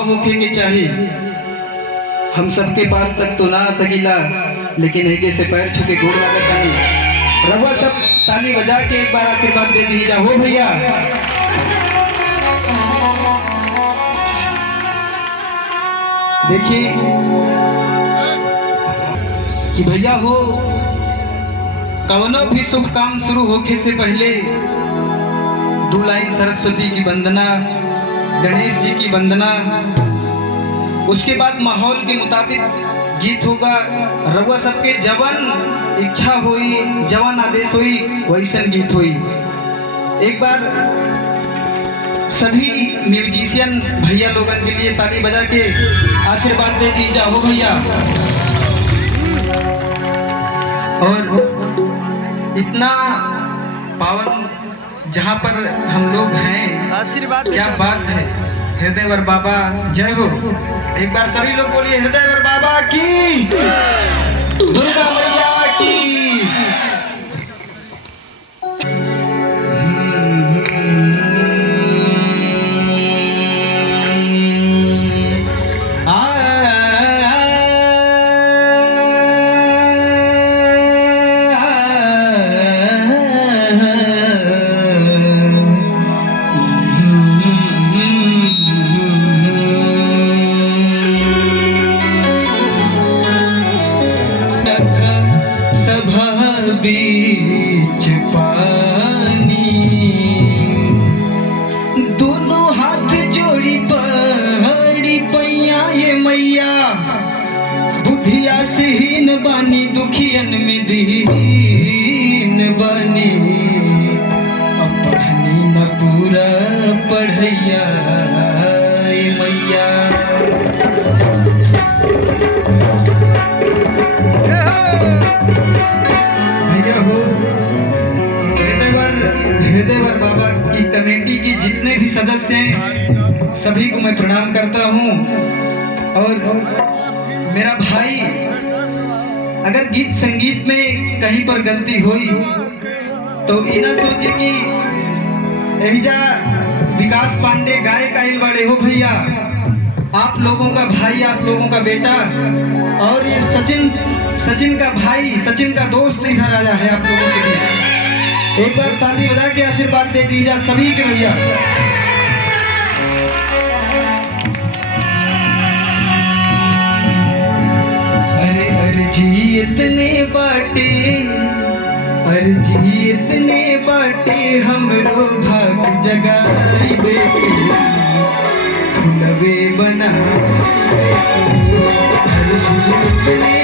भाव होके के चाहे। हम सबके पास तक तो ना आ सकीला, लेकिन एजे से पैर छू के गोड़ लागत नहीं। रउआ सब ताली बजा के एक बार आशीर्वाद दे दी जा हो भैया। देखिए कि भैया हो, कवनो भी शुभ काम शुरू होके से पहले 2 लाइन सरस्वती की वंदना, गणेश जी की वंदना, उसके बाद माहौल के मुताबिक गीत होगा। रउआ सबके जवन इच्छा हुई, जवन आदेश हुई, वैसन गीत हुई। एक बार सभी म्यूजिशियन भैया लोगन के लिए ताली बजा के आशीर्वाद दे दी जाओ भैया। और इतना पावन जहाँ पर हम लोग हैं, आशीर्वाद क्या बात है। हृदयवर बाबा जय हो। एक बार सभी लोग बोलिए हृदयवर बाबा की, दुर्गा मैया की। बीच पानी दोनों हाथ जोड़ी पहाड़ी पैया ये मैया, बुधिया से हीन बानी, दुखियन में दीन बानी। अब पढ़नी न पूरा पढ़ैया ये मैया। हृदयवर बाबा की कमेटी की जितने भी सदस्य हैं, सभी को मैं प्रणाम करता हूं। और मेरा भाई, अगर गीत संगीत में कहीं पर गलती हुई तो इना सोचे कि एहिजा विकास पांडे गाय का बड़े हो भैया। आप लोगों का भाई, आप लोगों का बेटा, और ये सचिन का भाई, सचिन का दोस्त इधर आया है आप लोगों के लिए। एक बार ताली बजा के आशीर्वाद दे दीजिए सभी के भैया। अरे अर्जी इतने बाटे, अर्जी इतने बाटे, हमरो भाग जगाई बेटे, फुलवे बना। अर्जी इतने